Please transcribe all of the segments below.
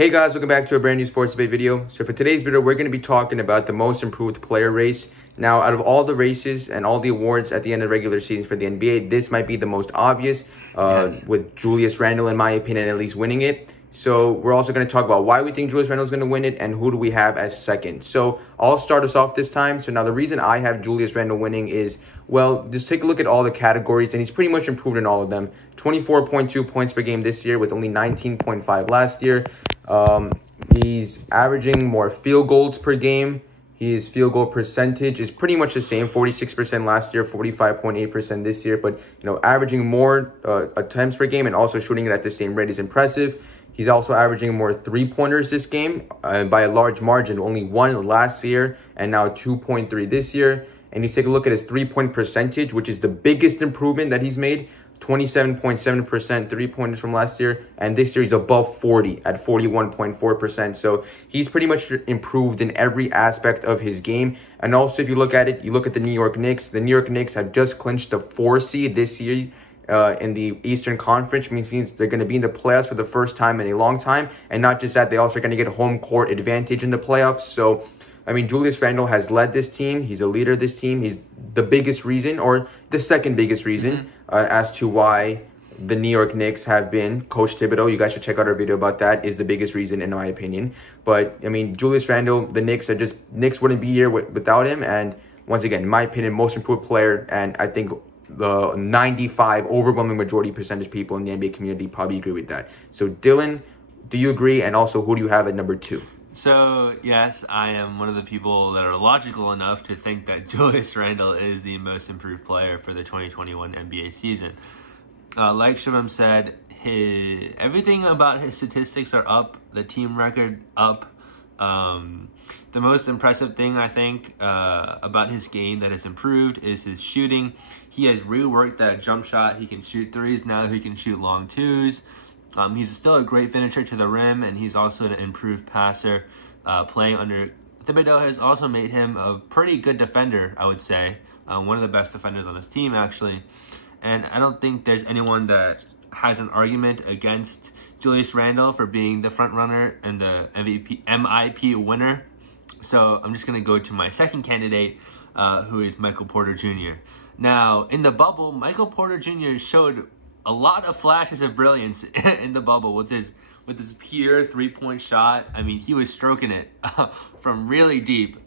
Hey guys, welcome back to a brand new sports debate video. So for today's video, we're going to be talking about the most improved player race. Now, out of all the races and all the awards at the end of the regular season for the NBA, this might be the most obvious, with Julius Randle, in my opinion, at least winning it. So we're also going to talk about why we think Julius Randle is going to win it and who do we have as second. So I'll start us off this time. So now the reason I have Julius Randle winning is, well, just take a look at all the categories, and he's pretty much improved in all of them. 24.2 points per game this year with only 19.5 last year. He's averaging more field goals per game. His field goal percentage is pretty much the same, 46% last year, 45.8% this year. But, averaging more attempts per game and also shooting it at the same rate is impressive. He's also averaging more three-pointers this game by a large margin, only 1 last year and now 2.3 this year. And you take a look at his three-point percentage, which is the biggest improvement that he's made, 27.7% three-pointers from last year, and this year he's above 40 at 41.4%. So he's pretty much improved in every aspect of his game. And also, if you look at it, you look at the New York Knicks. The New York Knicks have just clinched the 4 seed this year in the Eastern Conference, which means they're going to be in the playoffs for the first time in a long time. And not just that, they also are going to get home court advantage in the playoffs. So, I mean, Julius Randle has led this team. He's a leader of this team. He's the biggest reason, or the second biggest reason, as to why the New York Knicks have been. Coach Thibodeau, you guys should check out our video about that, is the biggest reason in my opinion. But, I mean, Julius Randle, the Knicks wouldn't be here without him. And once again, in my opinion, most improved player. And I think the 95 overwhelming majority percentage people in the NBA community probably agree with that. So, Dylan, do you agree? And also, who do you have at number 2? So, yes, I am one of the people that are logical enough to think that Julius Randle is the most improved player for the 2021 NBA season. Like Shivam said, everything about his statistics are up, the team record up. The most impressive thing, I think, about his game that has improved is his shooting. He has reworked that jump shot. He can shoot threes now. He can shoot long twos. He's still a great finisher to the rim, and he's also an improved passer. Playing under Thibodeau has also made him a pretty good defender, I would say. One of the best defenders on his team, actually. And I don't think there's anyone that has an argument against Julius Randle for being the front runner and the MIP winner. So I'm just going to go to my second candidate, who is Michael Porter Jr. Now, in the bubble, Michael Porter Jr. showed a lot of flashes of brilliance in the bubble with his pure three-point shot. I mean, he was stroking it from really deep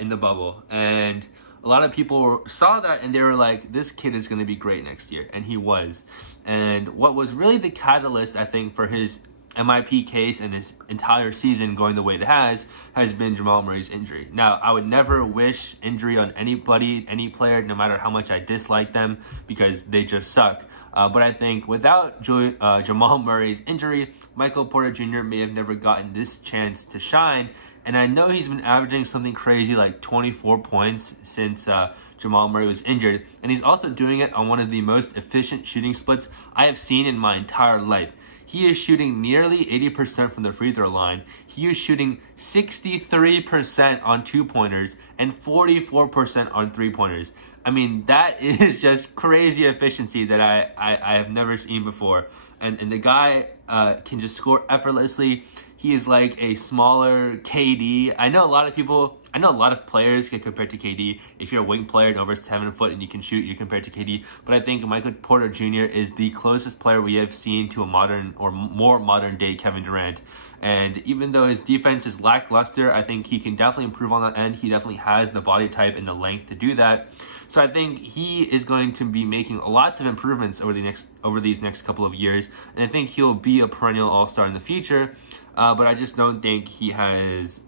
in the bubble. And a lot of people saw that and they were like, this kid is going to be great next year. And he was. And what was really the catalyst, I think, for his MIP case and his entire season going the way it has been Jamal Murray's injury. Now, I would never wish injury on anybody, any player, no matter how much I dislike them, because they just suck. But I think without Jamal Murray's injury, Michael Porter Jr. may have never gotten this chance to shine. And I know he's been averaging something crazy like 24 points since Jamal Murray was injured. And he's also doing it on one of the most efficient shooting splits I have seen in my entire life. He is shooting nearly 80% from the free throw line. He is shooting 63% on two-pointers and 44% on three-pointers. I mean, that is just crazy efficiency that I have never seen before. And the guy can just score effortlessly. He is like a smaller KD. I know a lot of players get compared to KD. If you're a wing player and over 7 foot and you can shoot, you're compared to KD. But I think Michael Porter Jr. is the closest player we have seen to a modern or more modern day Kevin Durant. And even though his defense is lackluster, I think he can definitely improve on that end. He definitely has the body type and the length to do that. So I think he is going to be making lots of improvements over these next couple of years. And I think he'll be a perennial all-star in the future. But I just don't think he has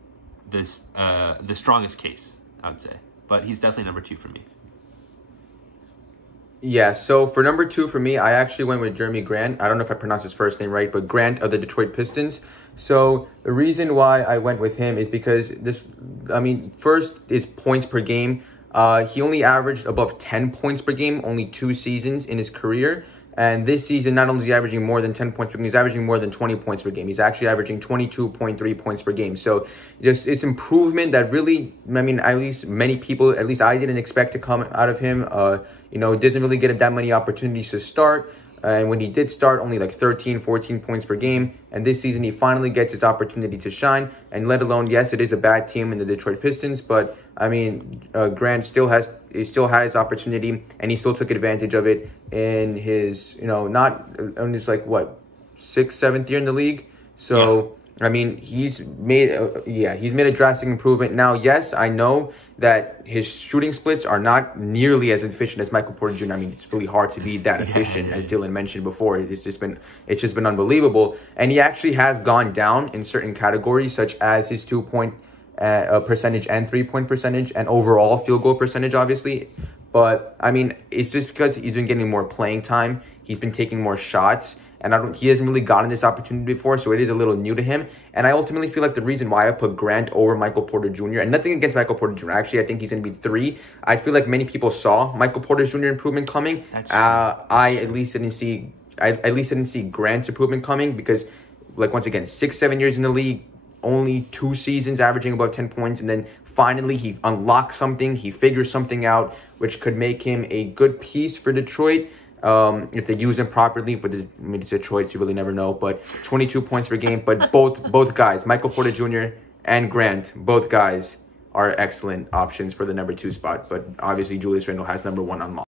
the strongest case, I would say. But he's definitely number 2 for me. Yeah, so for number 2 for me, I actually went with Jerami Grant. I don't know if I pronounced his first name right, but Grant of the Detroit Pistons. So the reason why I went with him is because first is points per game. He only averaged above 10 points per game, only 2 seasons in his career. And this season, not only is he averaging more than 10 points per game, he's averaging more than 20 points per game. He's actually averaging 22.3 points per game. So just it's improvement that really, at least many people, at least I didn't expect to come out of him. Doesn't really get that many opportunities to start. And when he did start, only like 13, 14 points per game. And this season, he finally gets his opportunity to shine. And let alone, yes, it is a bad team in the Detroit Pistons. But, I mean, Grant still has opportunity. And he still took advantage of it in his, not in his, like, what, 6th, 7th year in the league. So, yeah. I mean, he's made a drastic improvement. Now, yes, I know that his shooting splits are not nearly as efficient as Michael Porter Jr. I mean, it's really hard to be that efficient, as Dylan mentioned before. It's just been unbelievable. And he actually has gone down in certain categories, such as his 2-point percentage and 3-point percentage and overall field goal percentage, obviously. But, I mean, it's just because he's been getting more playing time. He's been taking more shots. And he hasn't really gotten this opportunity before, so it is a little new to him. And I ultimately feel like the reason why I put Grant over Michael Porter Jr., and nothing against Michael Porter Jr., actually, I think he's going to be 3. I feel like many people saw Michael Porter Jr. improvement coming. That's true. I at least didn't see Grant's improvement coming because, like, once again, 6-7 years in the league, only 2 seasons averaging about 10 points, and then finally he unlocks something, he figures something out, which could make him a good piece for Detroit. If they use him properly, but it's Detroit, so you really never know. But 22 points per game. But both guys, Michael Porter Jr. and Grant, both guys are excellent options for the number 2 spot. But obviously, Julius Randle has number 1 on lock.